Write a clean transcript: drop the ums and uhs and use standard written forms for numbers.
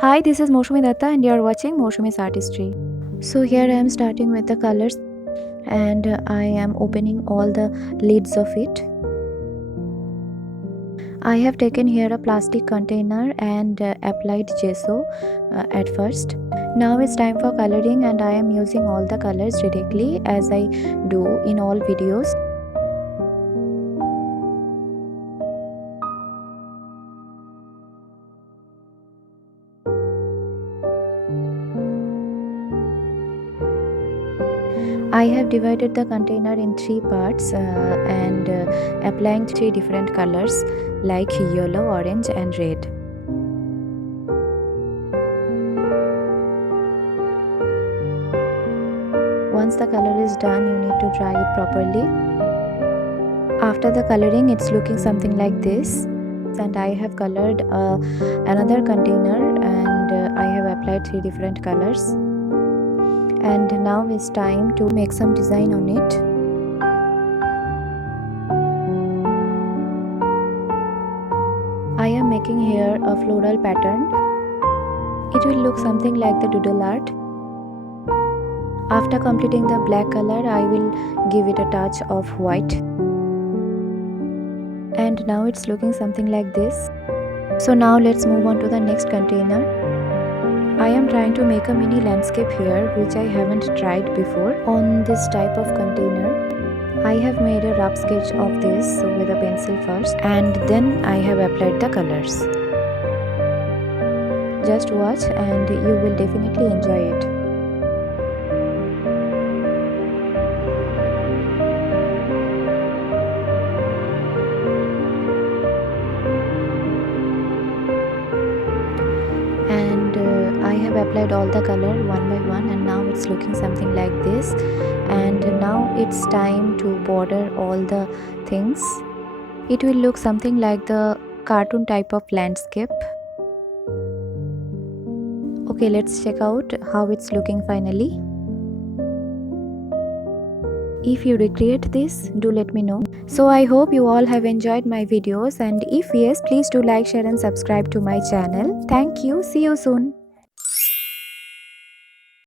Hi, this is Mousumi and you are watching MOUSUMI'S Artistry. So here I am starting with the colors and I am opening all the lids of it. I have taken here a plastic container and applied gesso at first. Now it's time for coloring and I am using all the colors directly as I do in all videos. I have divided the container in 3 parts and applying 3 different colors like yellow, orange and red. Once the color is done, you need to dry it properly. After the coloring, it's looking something like this. And I have colored another container and I have applied 3 different colors. And now it's time to make some design on it. I am making here a floral pattern. It will look something like the doodle art. After completing the black color, I will give it a touch of white. And now it's looking something like this. So now let's move on to the next container. I am trying to make a mini landscape here which I haven't tried before on this type of container. I have made a rough sketch of this with a pencil first and then I have applied the colors. Just watch and you will definitely enjoy it. And I have applied all the color one by one and now it's looking something like this. And now it's time to border all the things. It will look something like the cartoon type of landscape. Okay, let's check out how it's looking finally. If you recreate this, do let me know. So I hope you all have enjoyed my videos and if yes, please do like, share and subscribe to my channel. Thank you. See you soon.